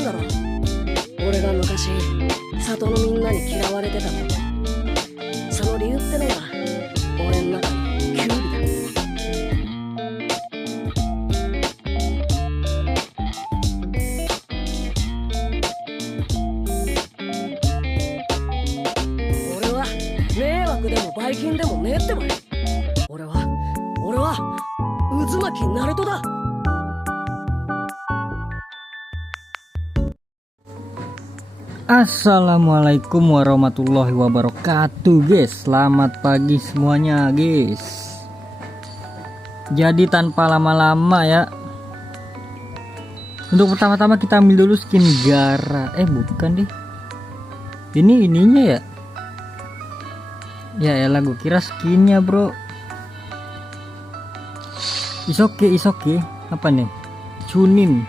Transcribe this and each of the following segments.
んだろ。俺が昔里のみんなに嫌われてたこと。その理由ってのが俺の中にキュウリだ。俺は迷惑でもばい菌でもねえってばい。俺は渦巻ナルトだ。Assalamualaikum warahmatullahi wabarakatuh guys. Selamat pagi semuanya guys. Jadi tanpa lama-lama ya, untuk pertama-tama kita ambil dulu skin Gara. Bukan deh, ini ininya ya. Ya elah, gue kira skinnya bro. Is okay. Apa nih? Chunin.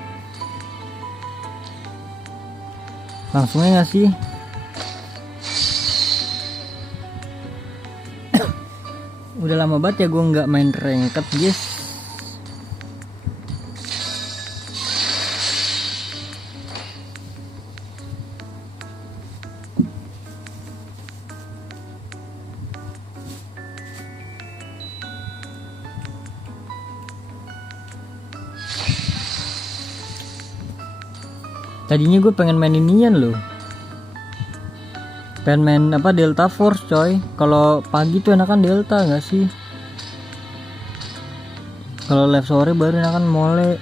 Langsungnya nggak sih? Udah lama banget ya gue nggak main ranked guys. Tadinya gue pengen main inian loh, pengen main apa, Delta Force coy. Kalau pagi tuh enakan Delta nggak sih? Kalau live sore baru enakan Mole.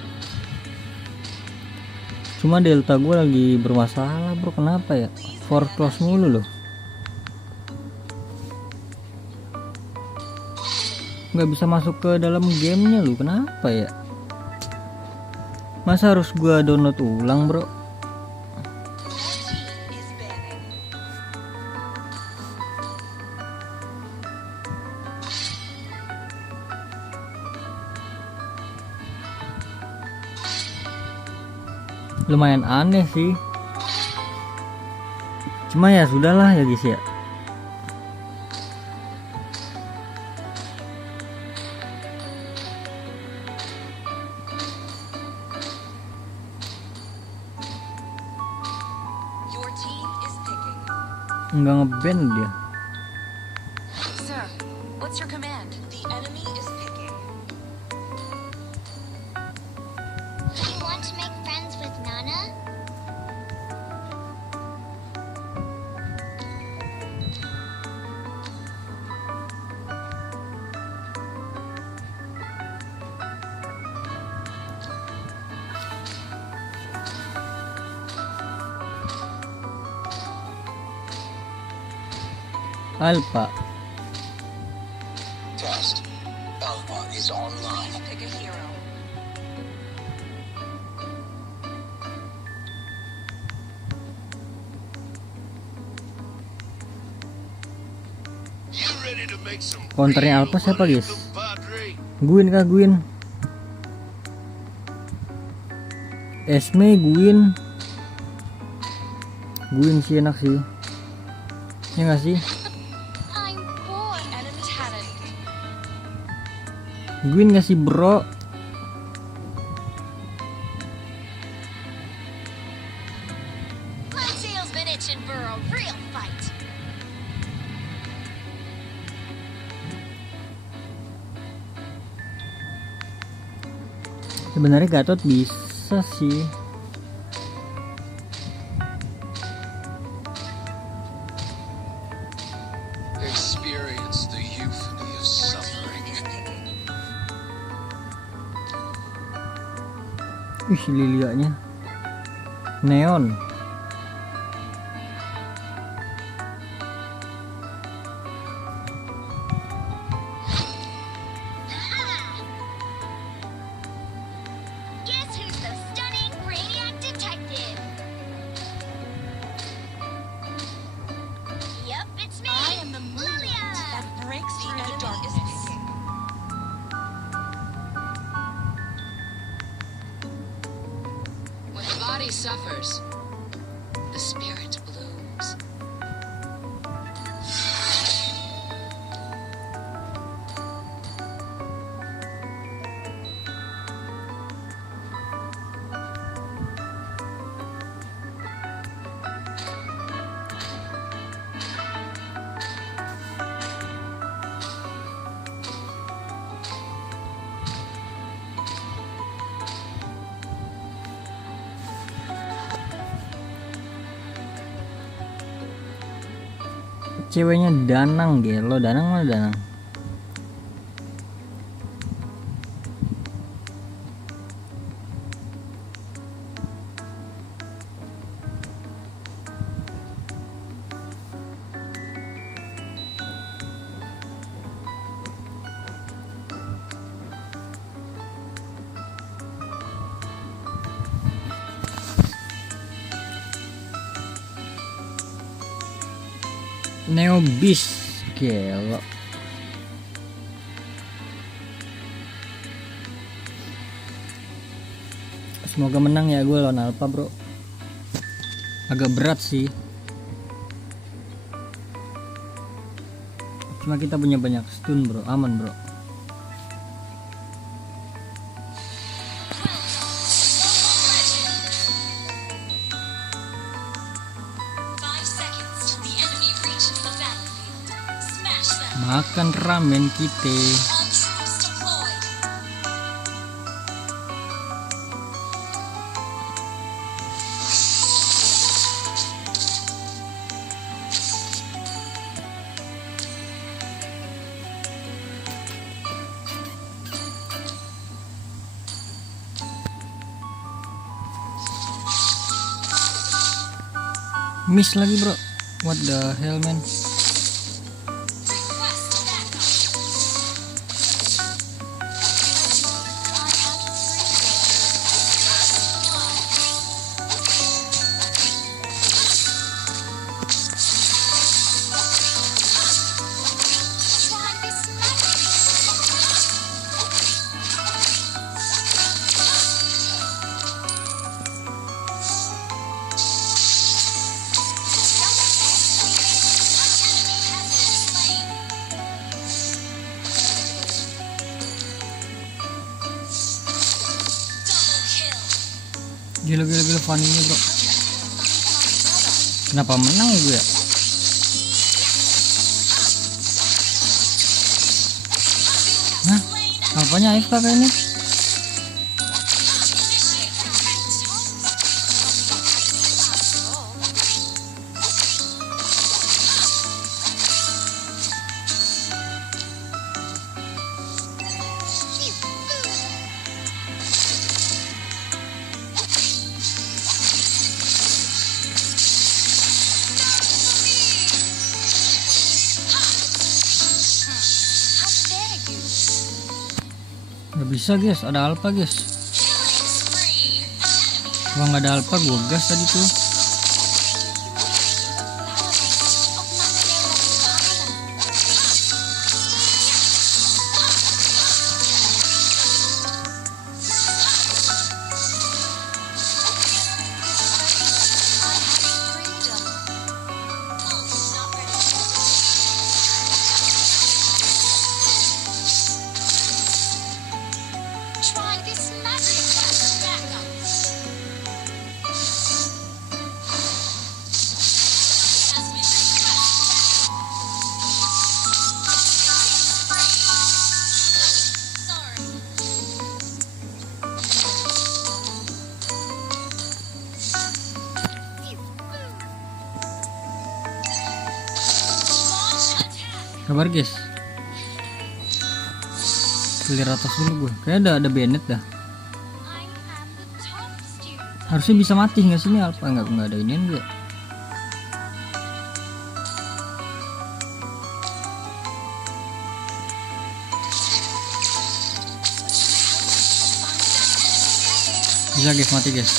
Cuma Delta gue lagi bermasalah bro. Kenapa ya? Force close mulu loh. Nggak bisa masuk ke dalam gamenya loh. Kenapa ya? Masa harus gue download ulang bro? Lumayan aneh sih, cuma ya sudahlah ya guys ya. Enggak ngeband dia. Sir, what's your command? The enemy is picking. Do you want to make friends with Nana? Alpha. Test. Alpha is online. Pick a hero. You ready to make some Counternya Alpha siapa guys? Gwyn kah? Gwyn, Esme, Gwyn sih enak sih, ya nggak sih? I'm bored. Enemy cannon. Gwyn nggak sih bro? My tail's been itching for a real fight. Sebenarnya Gatot bisa sih. experience the euphony of Your team suffering. is picking. Ih, Lilianya neon. Guess who's the stunning brainiac detective? Yup, it's me. I am the moonlight that breaks through the darkness. When the body suffers, the spirit blooms. ceweknya Danang gelo. Danang mana Danang? Neobis gelo. Semoga menang ya gue lawan Alpha bro. Agak berat sih. Cuma kita punya banyak stun bro. Aman bro. Makan ramen kita. Miss lagi bro. What the hell man. Gila funny-nya bro. Kenapa menang gue ya? Hah? Apanya AFK kayak ini? Gak bisa guys, ada Alpha guys. Kalau nggak ada Alpha gue gas tadi tuh. Kabar guys, clear atas dulu gue. Kayaknya ada Bennett dah. Harusnya bisa mati nggak sih ini Alpha? Nggak ada inian gue. Bisa guys, mati guys.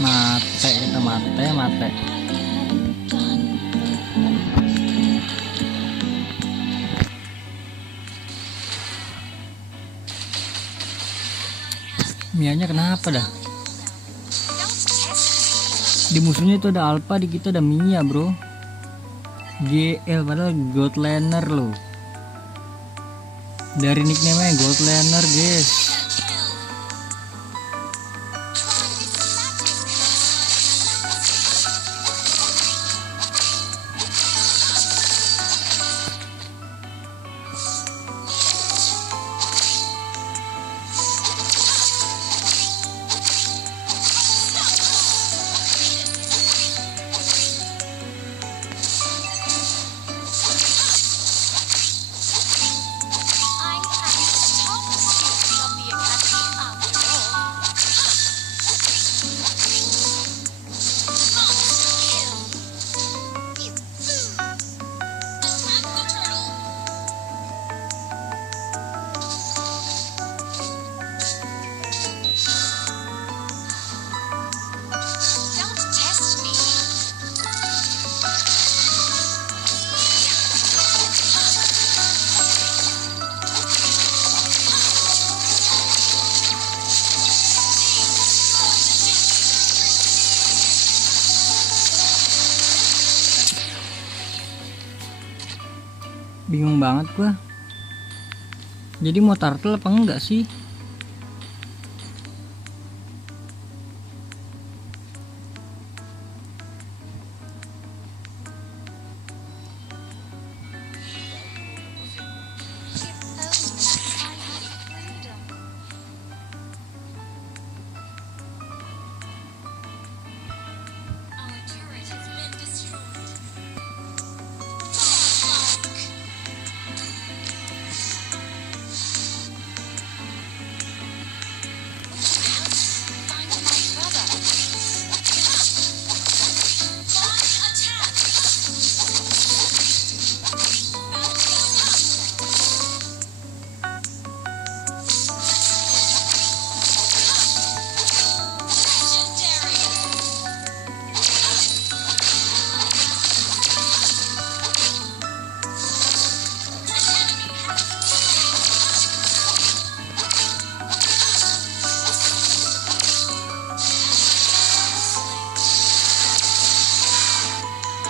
Mate kita mate. Mianya kenapa dah? Di musuhnya itu ada Alpha, di kita ada Mia bro. GL padahal Godlaner loh. Dari nickname-nya Godlaner guys. I am the top student of the academy after all. Monster kill. Attack the turtle. Don't test me. Bingung banget gua. Jadi mau turtle apa enggak sih? Our turret has been destroyed. Find my brother. Fly attack. Legendary.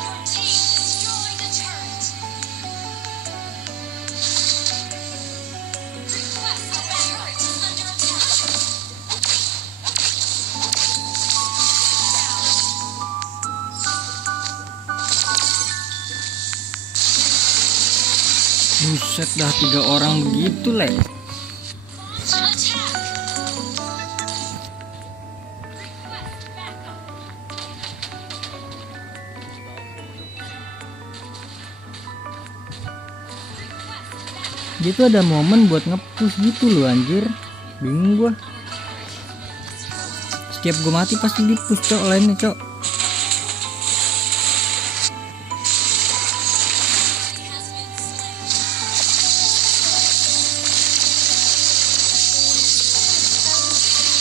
Your team destroyed a turret. Request the turret is under attack. Buset dah 3 orang begitu leh. Launch attack. Request backup. Dia tuh ada momen buat nge-push gitu loh anjir. Bingung gua. Setiap gua mati pasti di-push cok lainnya cok.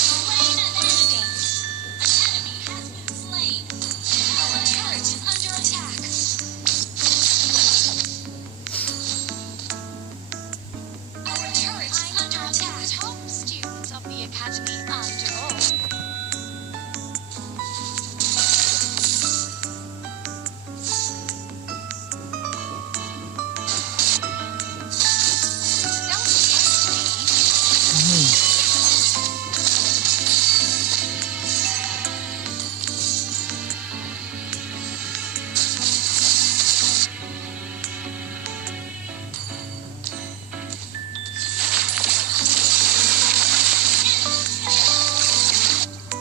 Slain an enemy. An enemy has been slain. Our turret is under attack. Our turret is under attack. Top students of the academy after all. Don't test me.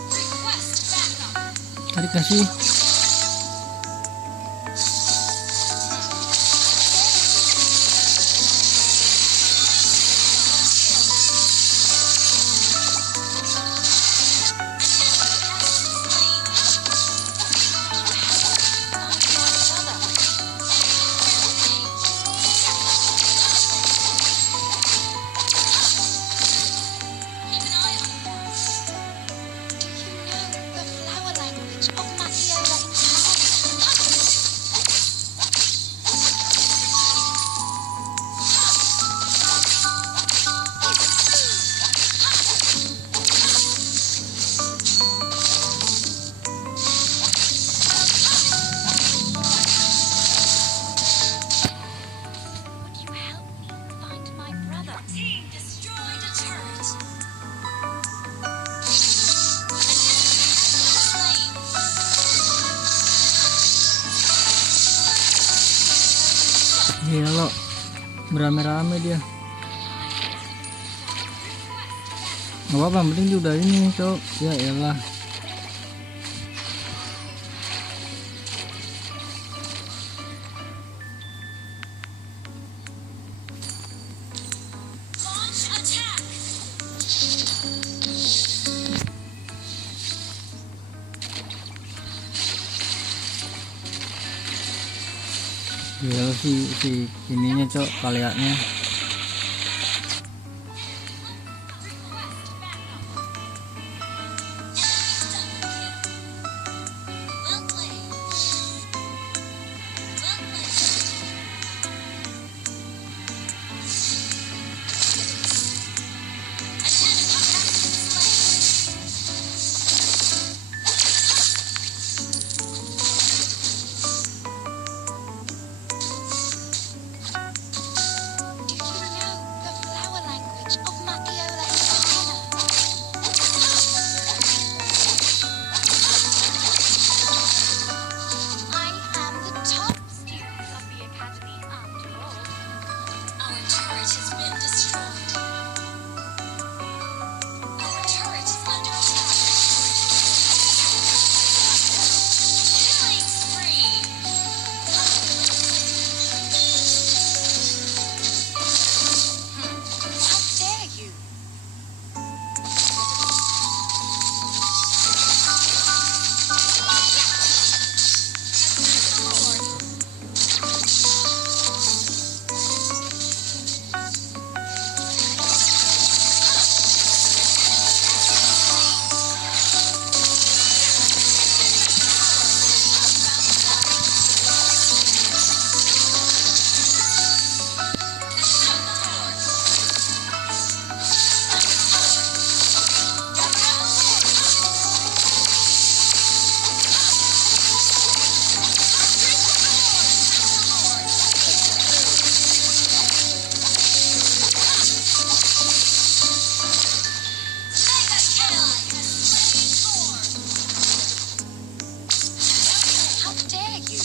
Request backup. Tarik gak sih? Keep an eye on them. Do you know the flower language of Matiola Gila lo, berame-rame dia. Gak apa-apa, penting dia udah ini cok. Ya elah. Launch attack. Gila si ininya cok, kaliaknya. Well played. Well played. Do you know the flower language of Matthiola I am the top student of the academy after all. Our turret has been destroyed. Our turret is under attack. Killing spree. How dare you? Mega kill! How dare you?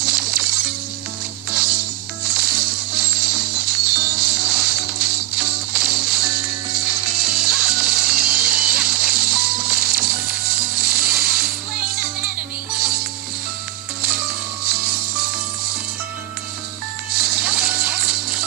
Slain an enemy. Don't test me.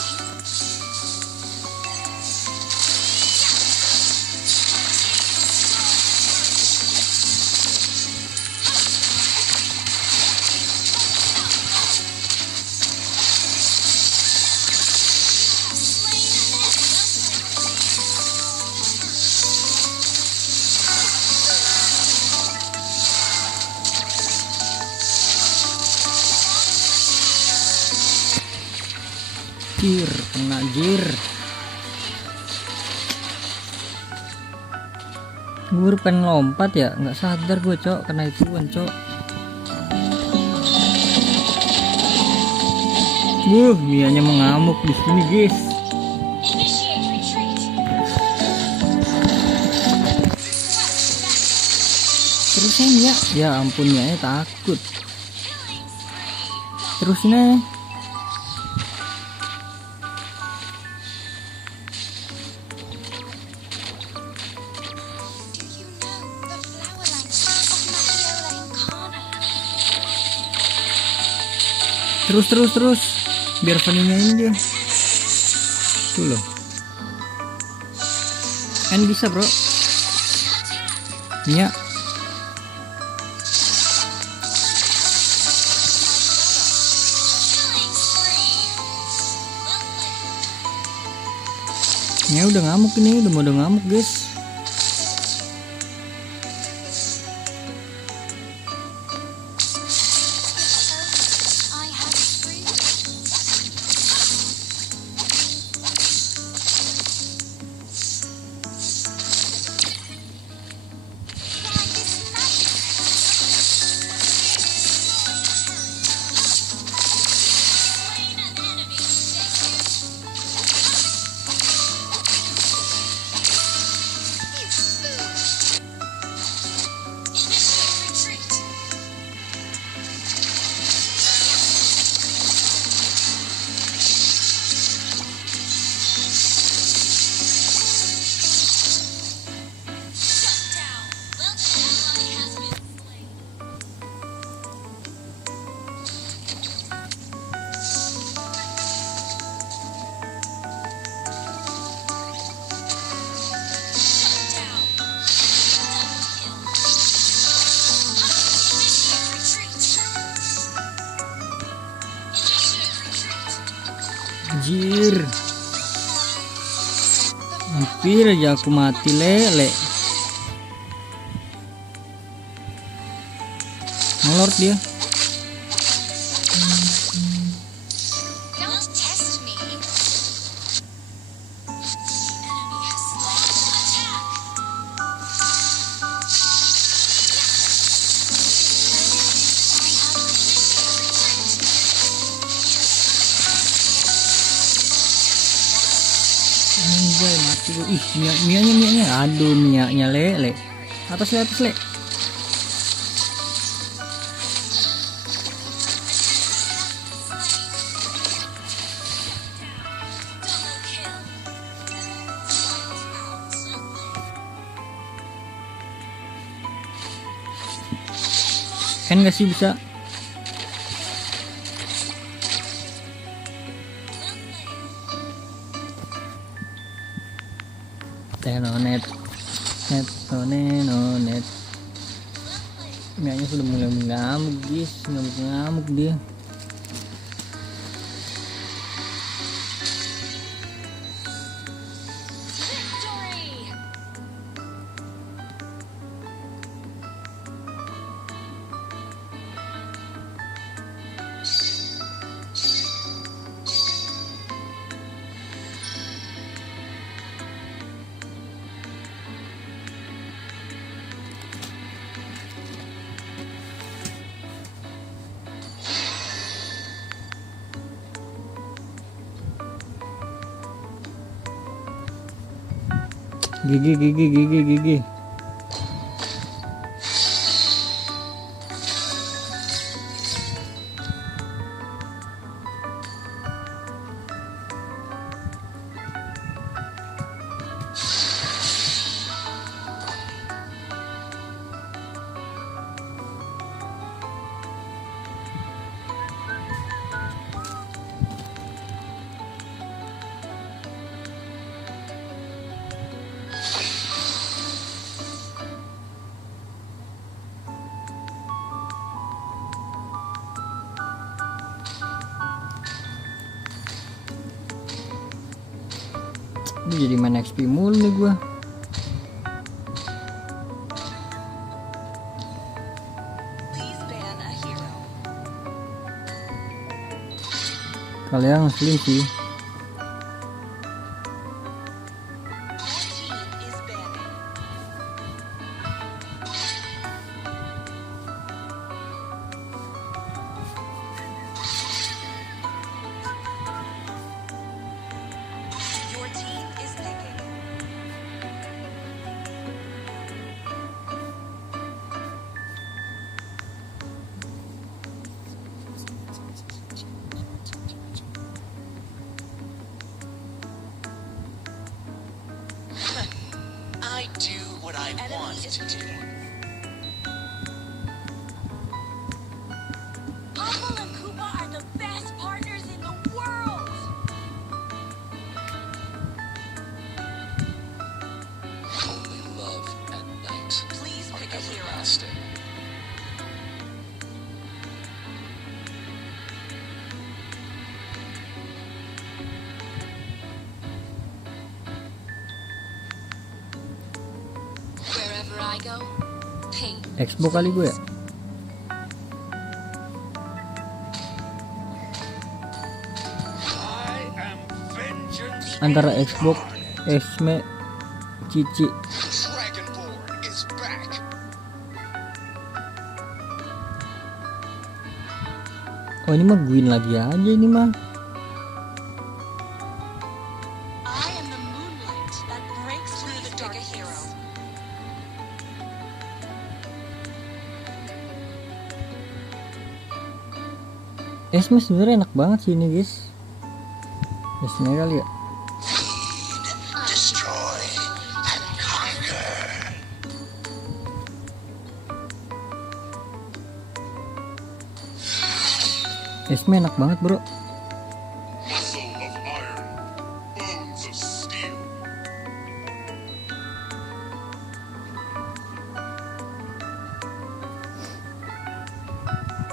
Jir, kena jir. Gue pengen lompat ya, nggak sadar gue cok, kena ituan cok. Mianya mengamuk di sini guys. Initiate retreat. Terusin ya ampun Mianya takut. Killing spree. Terusin aja. Do you know the flower language of Matthiola Incana? Terus biar vanillanya dia. Tuh loh. Kan bisa bro. Nya. Killing spree. Well played. Nya udah ngamuk ini, udah ngamuk guys. I have freedom. Try this magic. Slain an enemy. Anjir. Hampir aja aku mati lele. Ngelor dia. Don't test me. Enemy has launched attack. Anjay mati gua. Ih, mianya. Aduh, mianya lele. Atas le. Kan gak sih bisa? Tenonet. Net. Mianya sudah mulai mengamuk guys, ngamuk dia. Victory! Gigi. Ini jadi main XP mulu nih gua. Please ban a hero. Kalian asli sih. Your team is banning. Your team is picking. I do what I Enemy want is to do. Apple and Koopa are the best partners in the world. Only love at night Please are pick a hero. everlasting. Wherever I go, pink. Xbox kali gue ya. I am vengeance. Antara Xbox, Esme, Cici. Dragonborn is back. Oh ini mah Gwyn lagi aja ini mah. I am the moonlight that breaks through the dark hero. Esme sebenarnya enak banget sih ini guys. Esme kali ya. Destroy and conquer. Esme enak banget bro. Muscle of iron, bones of steel.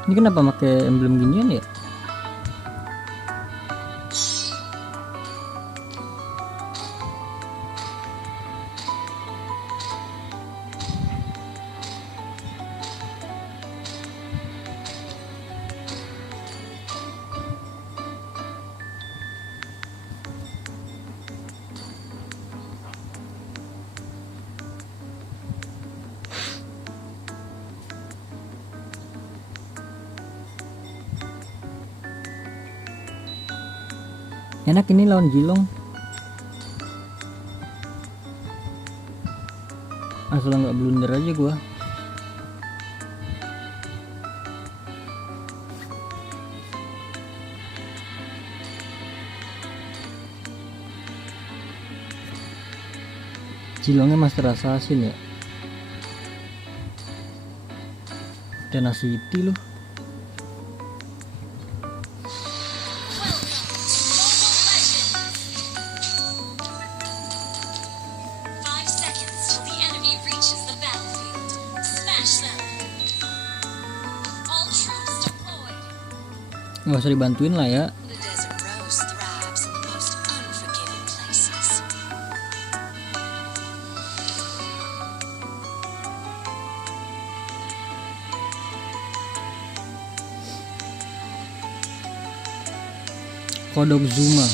Ini kenapa pakai emblem ginian ya? Enak ini lawan Jilong. Asal nggak blunder aja gua. Jilongnya Master Assassin ya. Tenacity loh. Nggak usah dibantuin lah ya. The desert rose thrives in the most unforgiving places. Kodok Zuma.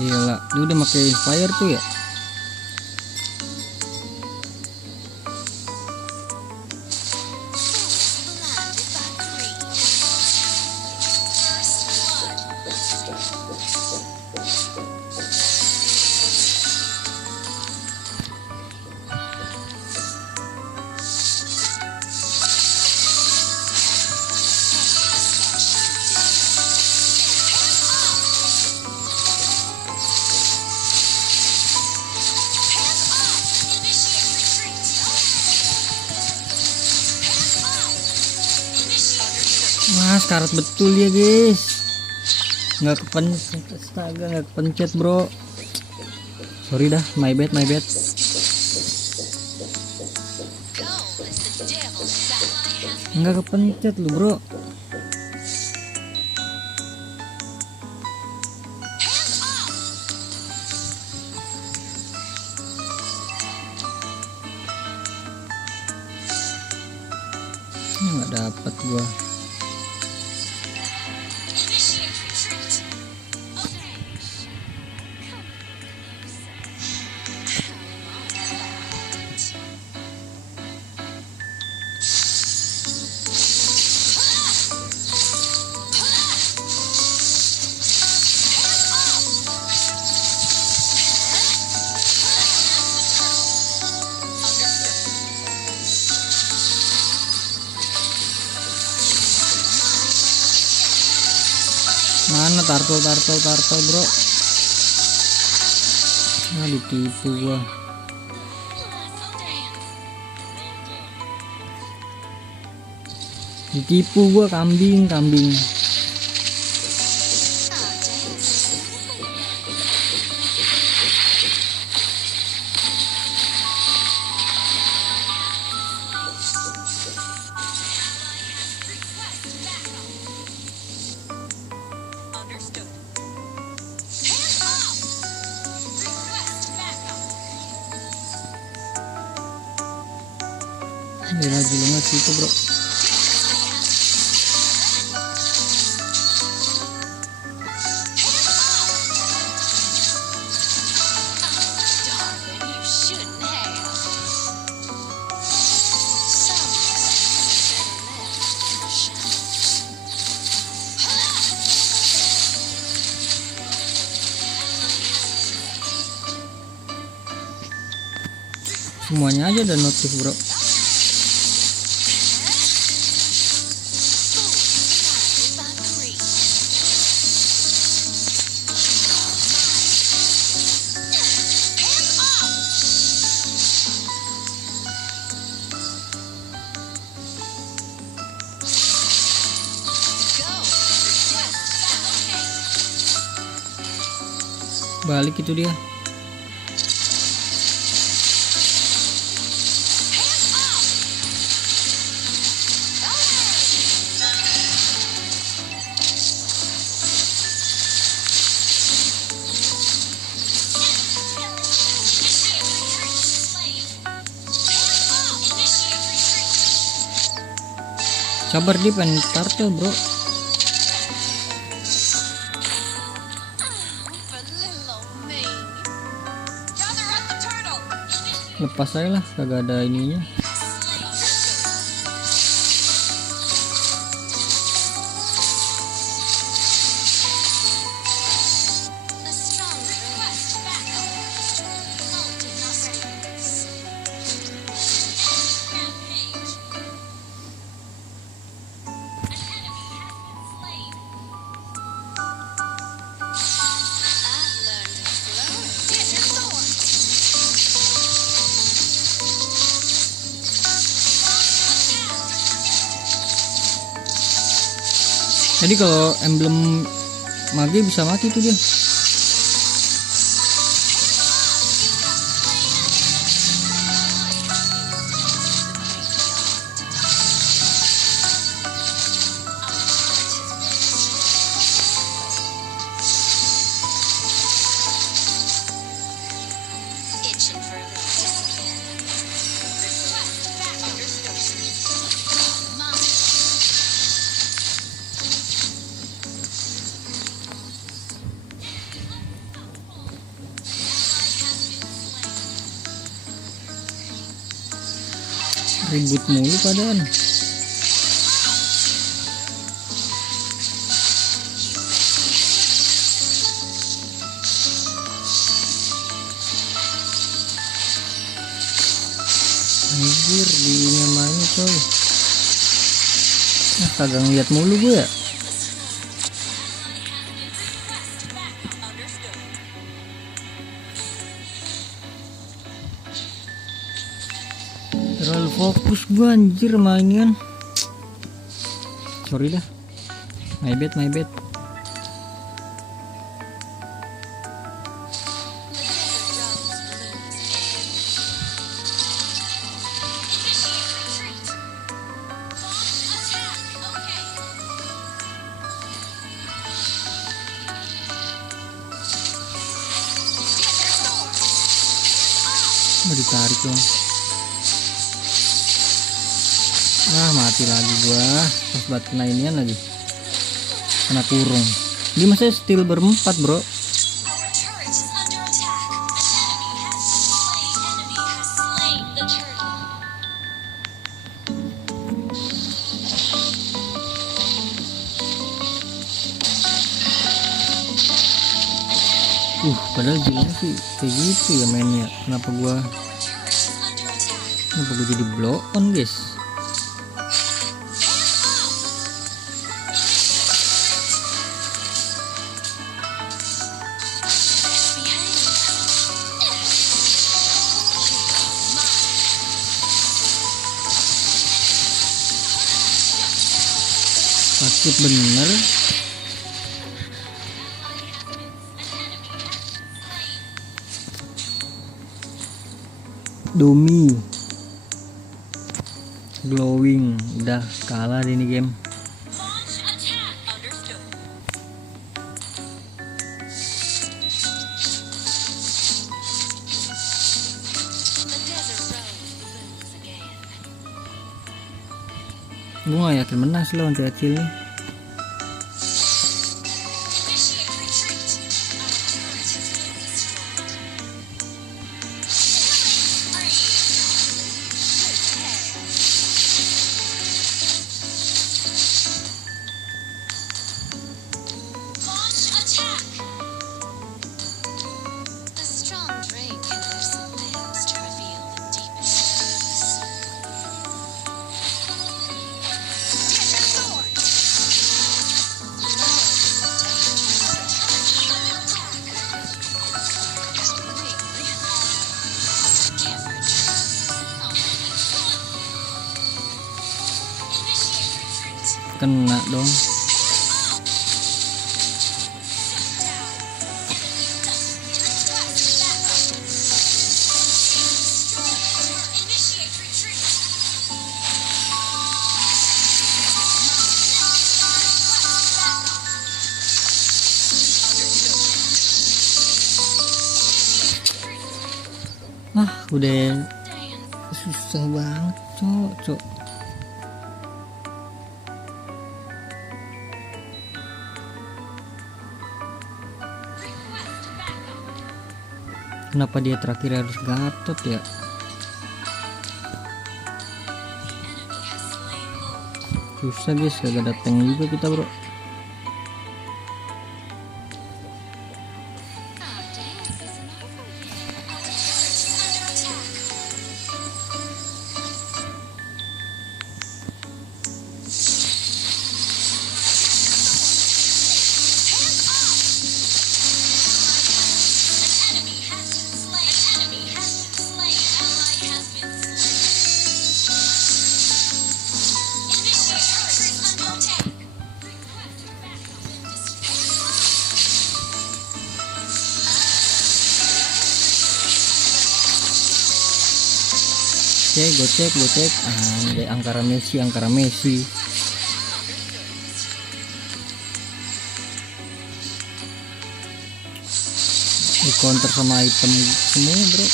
Gila, dia udah pakai Inspire tuh ya. Mas, karat betul ya guys. Nggak kepencet, astaga nggak kepencet bro. Sorry dah, my bad. Nggak kepencet lu bro. Nggak dapat gua. Mana turtle bro. Nah, ditipu gua. Ditipu gua, kambing. Gila Jilongnya situ bro. Semuanya aja ada notif bro. Balik itu dia. Sabar dia pengen turtle bro. Lepas aja lah, kagak ada ininya. Tadi kalau emblem mage bisa mati tuh dia. Itching for a little discipline. Ribut mulu padahal. Anjir, di ini mana coy? Nah, kagak ngeliat mulu gue ya. Terlalu fokus gue anjir mainian. Sorry dah. My bad. Mau ditarik dong. Mati lagi gua. Pas buat kena inian lagi. Kena kurung. Dia masih still berempat, bro. Our turret is under attack. An enemy has slain the turtle. Padahal jelas sih kayak gitu ya mainnya. Kenapa gua jadi blow on, guys? Sakit bener. Domi glowing udah kalah di ini game. Gue gak yakin menang sih lawan kecil nih. Kena dong. Udah susah banget, cok. Kenapa dia terakhir harus Gatot ya? Susah guys, kagak datang juga kita, bro. gocek. Anjay, Angkara Messi. Di counter sama item semua, bro.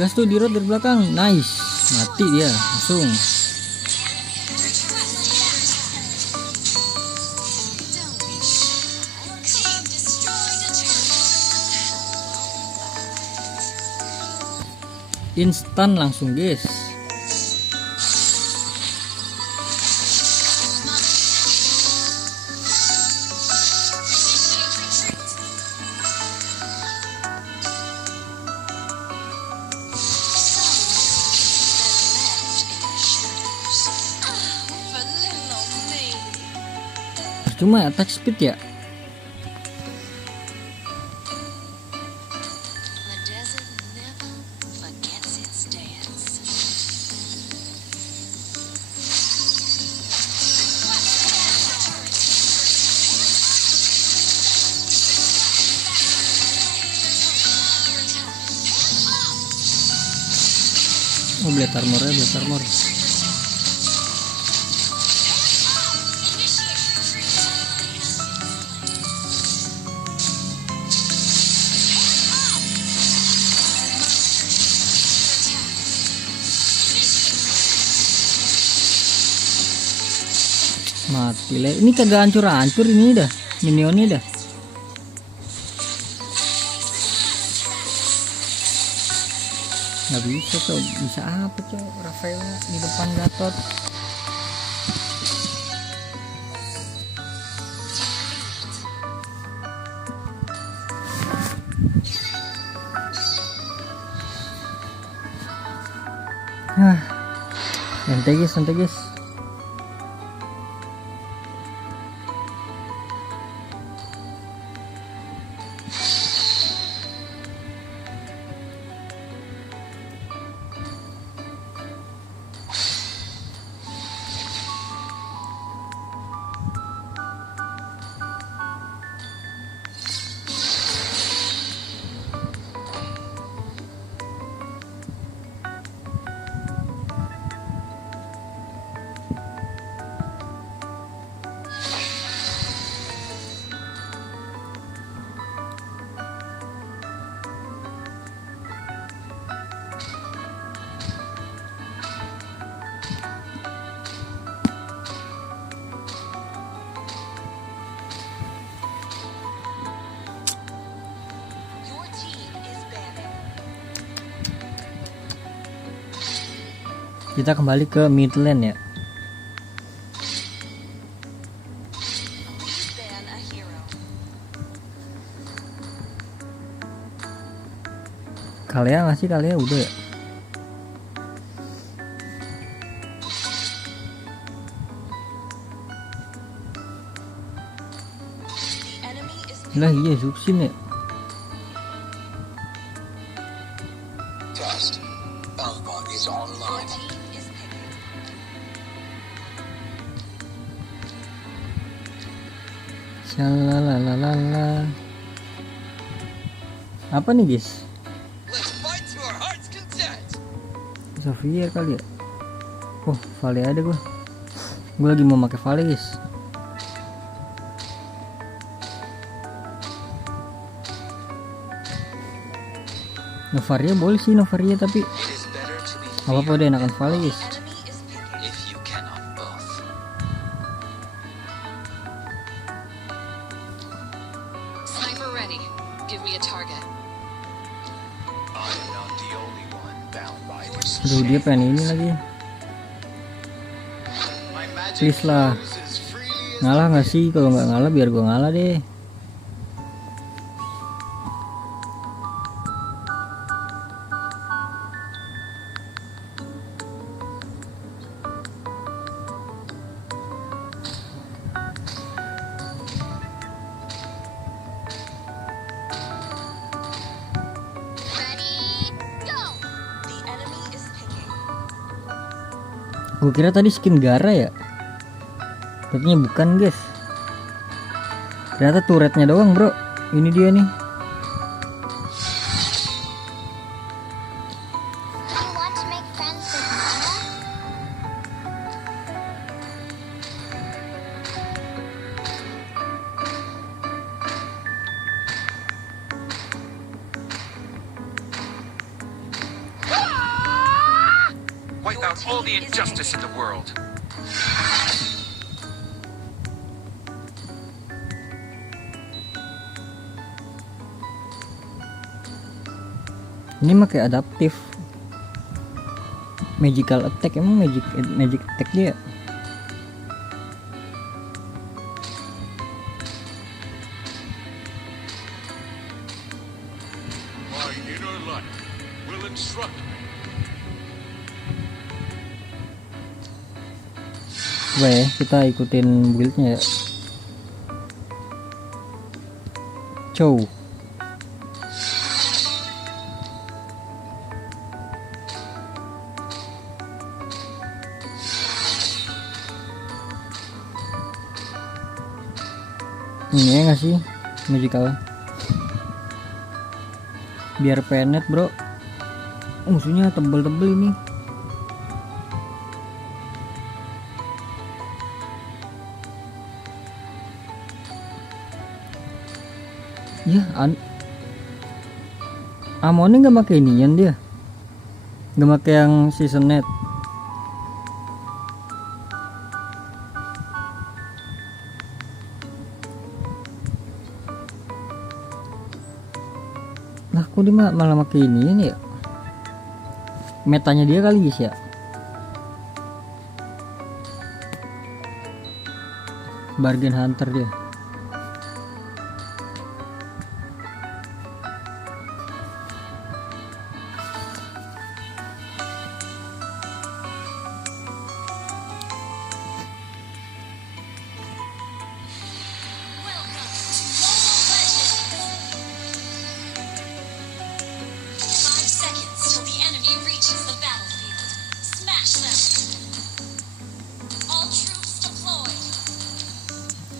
Gas tuh di road dari belakang. Nice. Mati dia langsung. Instan langsung, guys. Cuma attack speed ya. The desert never forgets its dance. Oh, blade armor. Mati le. Ini kagak hancur ini dah. Minionnya dah. Nggak bisa cow. Bisa apa cow? Rafael di depan Gatot. Santai guys. Your team is banning. Kita kembali ke mid lane ya. Please ban a hero. Kalian ngasih udah ya. The enemy is Lah iya Zuxin ya. Test. Alpha is your online. team is picking. Shalalalala. Apa nih guys? Let's fight to our heart's content. Xavier kali ya. Oh, Vale ada gua. Gua lagi mau pakai Vale guys. Novaria boleh sih Novaria, tapi It is better to be apa deh enakan Vale guys. Enemy is picking. if you cannot both. Sniper ready. Give me a target. I am not the only one bound by this. Aduh, dia pengen ini lagi. My magic Please lah. Ngalah nggak sih? Kalau nggak ngalah biar gua ngalah deh. Ready, go! The enemy is picking. Gue kira tadi skin Gara ya. Ternyata bukan guys. Ternyata turretnya doang bro. Ini dia nih. You want to make friends with Mama? Wipe out all the injustice in the world. Ini mah kayak adaptif. Magical attack, emang magic attack dia. My inner light will instruct me. Weh, kita ikutin build-nya ya. Cow. Ini ya nggak sih magical? Biar penet bro. Musuhnya tebel-tebel ini. Ya, Amonnya nggak pakai inian dia, nggak pakai yang season net. Lah, kok dia malah pakai ini ya? Metanya dia kali guys ya. Bargain hunter dia. Welcome to Mobile Legends! 5 seconds till the enemy reaches the battlefield. Smash them! All troops deployed.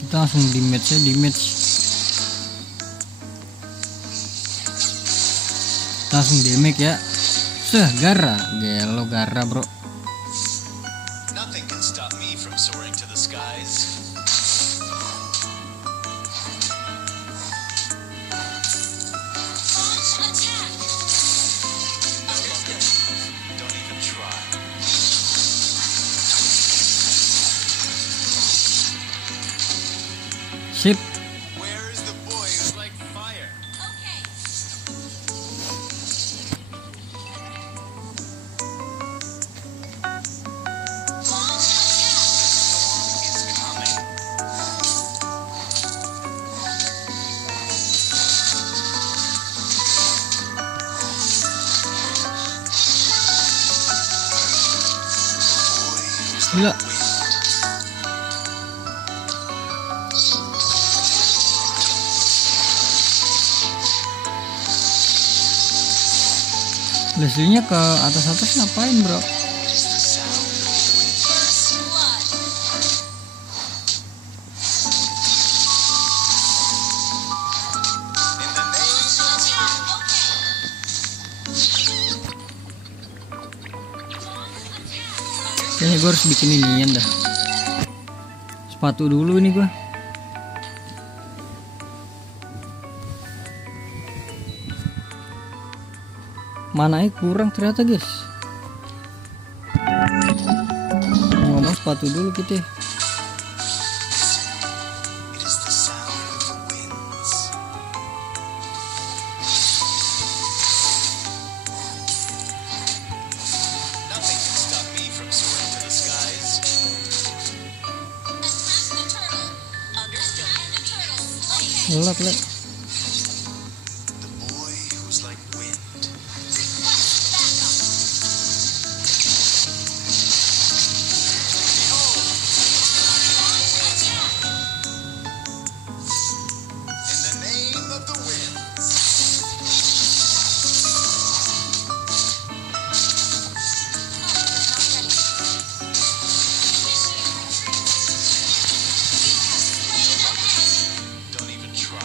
Kita langsung damage. Langsung damage ya. Gara, gelo Gara bro. Nothing can stop me from soaring to the skies. Launch attack! Don't even try. Sip. Where is the boy who's like fire? Okay. Launch attack! Is coming. Gila. Leslie-nya ke atas ngapain bro? First blood. In the name Launch attack! Okay. Kayaknya gue harus bikin inian dah. Sepatu dulu ini gue. Mananya kurang ternyata guys. Ngomong sepatu dulu kita. It is the sound of the winds. Nothing can stop me from soaring to the skies. Gelap lah. The boy who's like wind. In the name of the winds. Don't even try.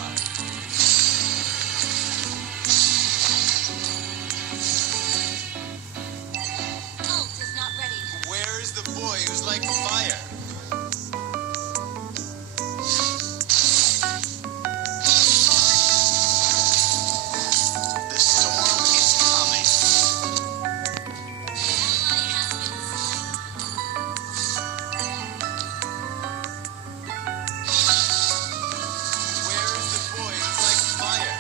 Ult is not ready. Where is the boy who's like fire? The storm is coming. Where is the boy who's like fire?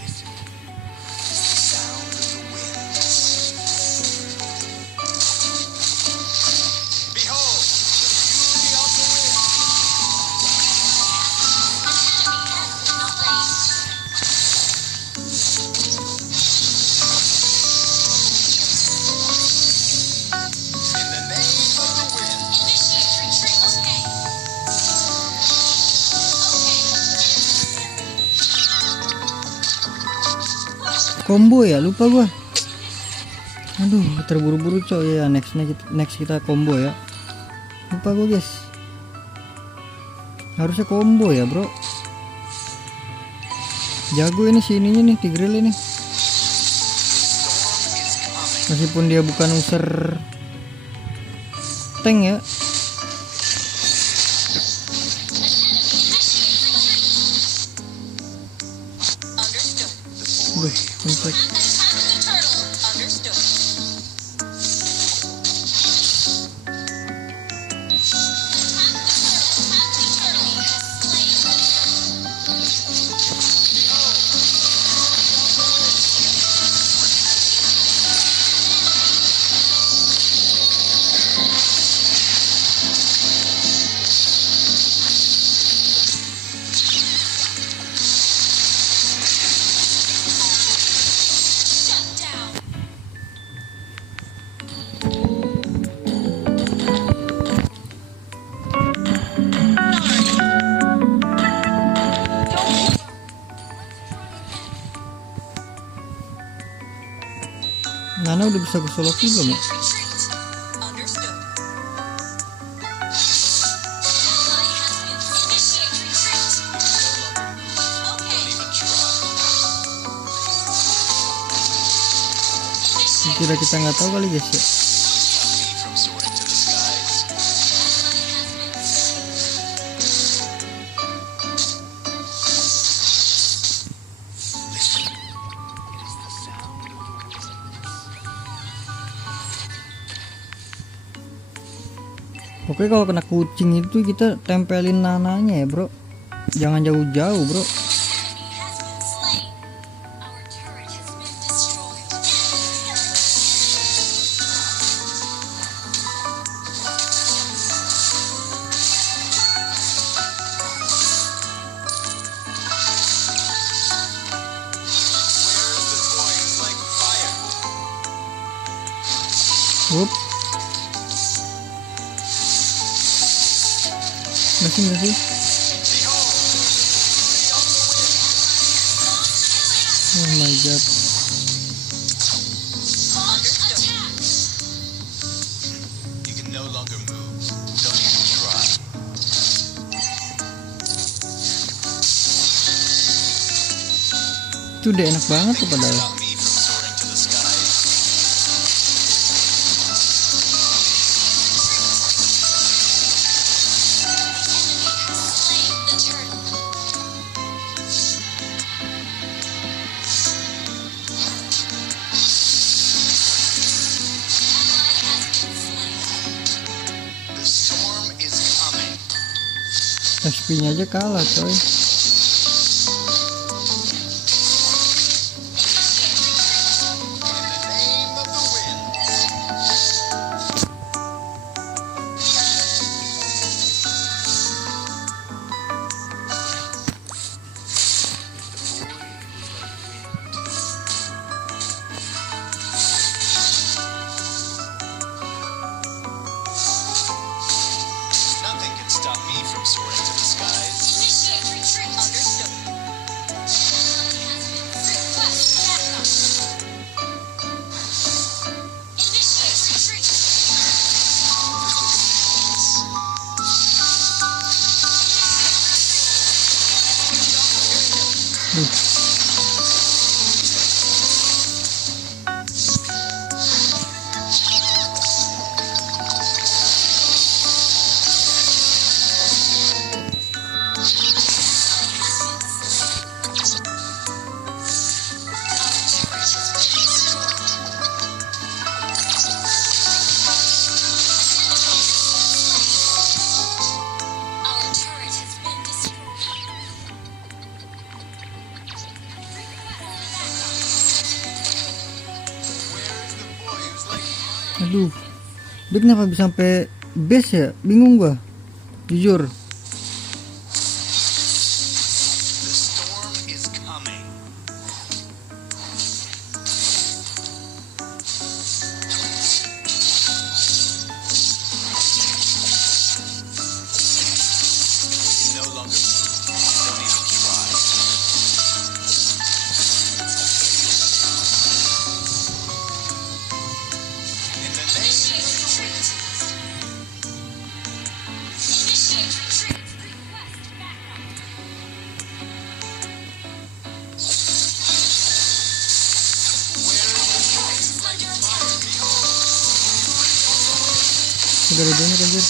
Listen. Sound of the wind. Behold, the beauty of the wind. In the name of the wind. Combo ya, lupa gua. Aduh, terburu-buru coy ya. Next kita combo ya. Lupa gua guys. Harusnya combo ya bro. Jago ini si ininya nih, Tigreal ini. Meskipun dia bukan user tank ya. Understood. Duh, pencet. Understood. Shut down. Nana udah bisa ke solo kill belum ya? Retreat. Understood. Kira kita nggak tahu kali guys ya. Stop me from soaring to the skies. Listen. It is the sound of the winds. Oke, kalau kena kucing itu kita tempelin nananya ya bro. Jangan jauh-jauh bro. Our turret has been destroyed. Where is the boy who's like fire? Wup. Masih nggak sih? Oh my god. You can no longer move. Don't even try. Itu udah enak banget tuh padahal. Stop me from soaring to the skies. The turtle. The storm is coming. XP-nya aja kalah coy. In the name of the winds. Aduh, dia kenapa bisa sampai base ya? Bingung gua, jujur. The storm is coming. You can no longer move. Don't even try. In the name Initiate retreat. Initiate retreat. Request backup. Udah ada damage anjir.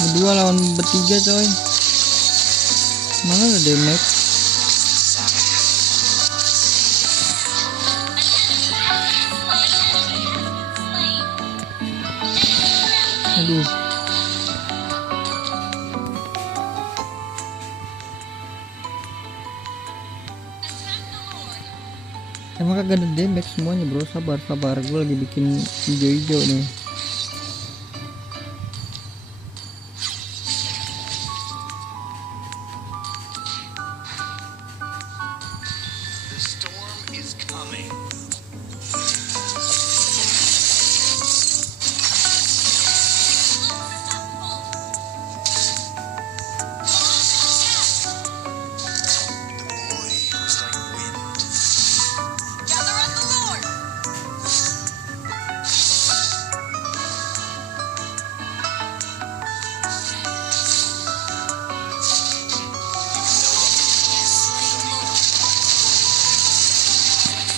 Berdua lawan bertiga coy. Mana ada damage? Aduh. Emang kagak ada damage semuanya bro, sabar gue lagi bikin hijau-hijau nih. the storm is coming. The boy who's like wind. Gather at the Lord.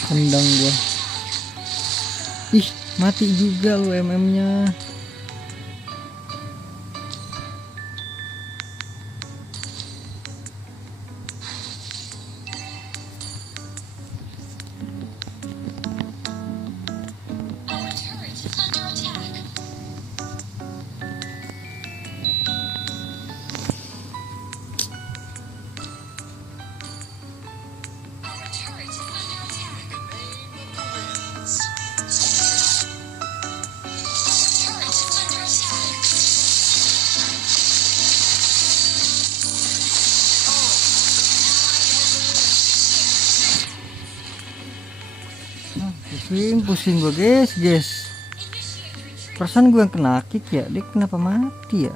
Tendang gua. Ih, mati juga lu MM-nya. Our turret is under attack. Our turret is under attack. Winds. Turret is under attack. Pusing gua guys. Initiate retreat. Perasaan gua yang kena kick ya, dia kenapa mati ya?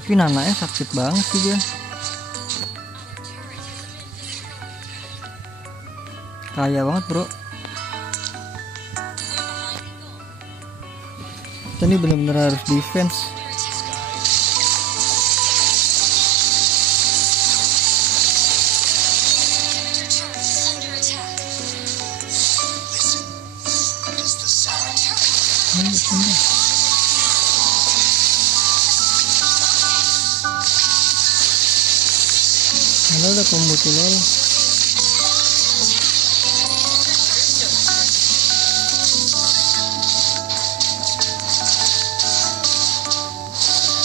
Tapi nananya sakit banget sih dia. Kaya banget bro. Kita ini bener-bener harus defense. Your turret is under attack. Listen. It is the sound. Halo, udah pembutuh lol.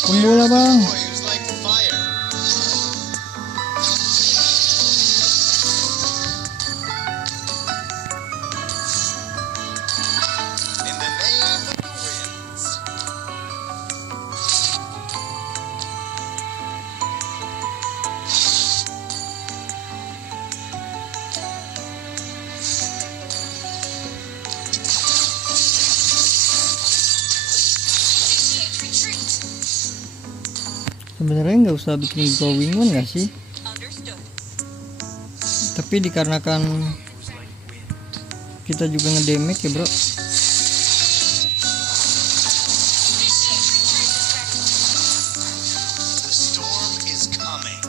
Kumpul lah bang. Boy who's like fire. In the name of the winds. Initiate retreat. Sebenarnya nggak usah bikin glowing one nggak sih? Understood. Tapi dikarenakan kita juga ngedamage ya bro. Initiate retreat. The storm is coming.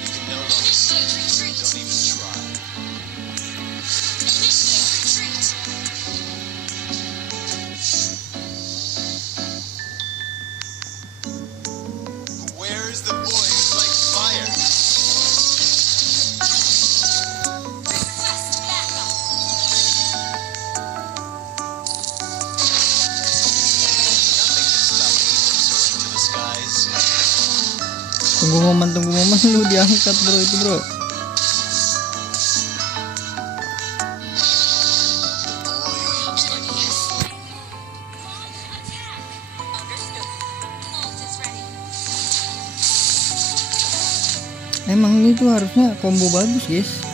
You can no longer Initiate retreat. don't even try. Initiate retreat. Where's the Tunggu momen lu diangkat bro itu bro. Emang ini tuh harusnya combo bagus guys.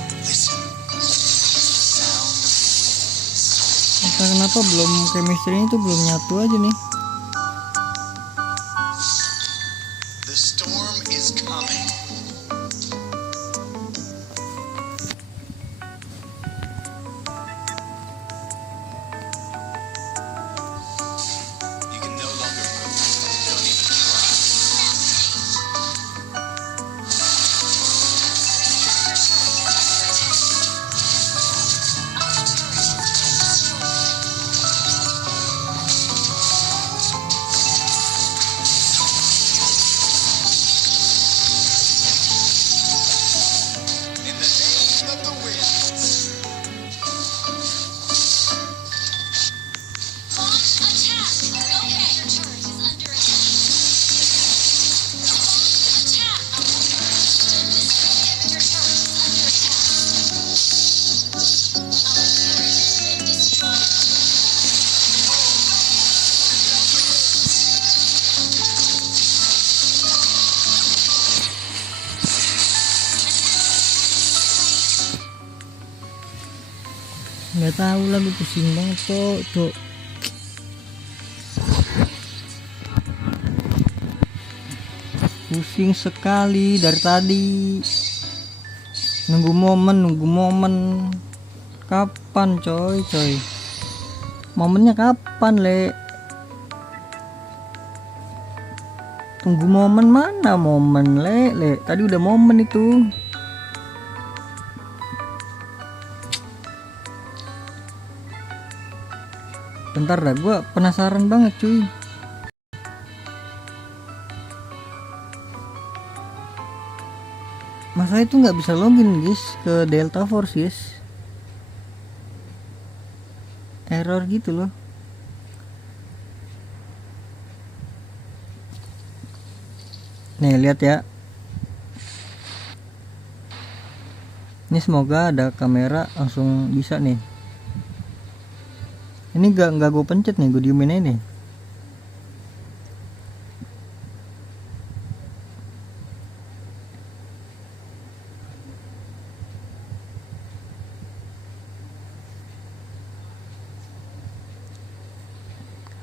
Entah kenapa belum chemistry-nya tuh belum nyatu aja nih. The storm is coming. You can no longer move. Don't even try. In the name of the winds. Launch attack. Okay. Your turret is under attack. Launch attack. Inhibitor turret is under attack. Our turret has been destroyed. Nggak tahu lah, gue pusing banget cok. Pusing sekali dari tadi. Nunggu momen. Kapan coy? Momennya kapan le? Tunggu momen, mana momen le? Tadi udah momen itu. Bentar dah, gue penasaran banget cuy. Masa itu nggak bisa login guys ke Delta Force guys. Error gitu loh. Nih lihat ya. Ini semoga ada kamera langsung bisa nih. Ini nggak gue pencet nih, gue diemin aja nih.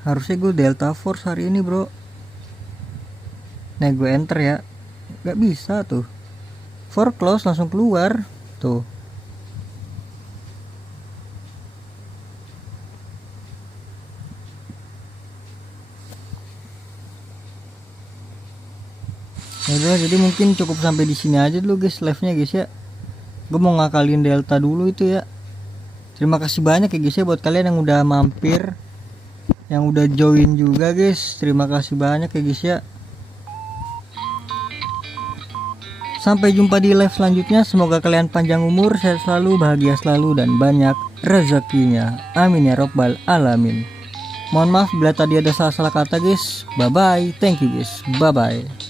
Harusnya gue Delta Force hari ini bro. Nah gue enter ya, nggak bisa tuh. For close langsung keluar tuh. Yaudah, jadi mungkin cukup sampai di sini aja dulu guys live-nya guys ya. Gue mau ngakalin Delta dulu itu ya. Terima kasih banyak ya guys ya buat kalian yang udah mampir, yang udah join juga guys. Terima kasih banyak ya guys ya. Sampai jumpa di live selanjutnya. Semoga kalian panjang umur, sehat selalu, bahagia selalu, dan banyak rezekinya. Amin ya robbal alamin. Mohon maaf bila tadi ada salah-salah kata guys. Bye bye. Thank you guys. Bye bye.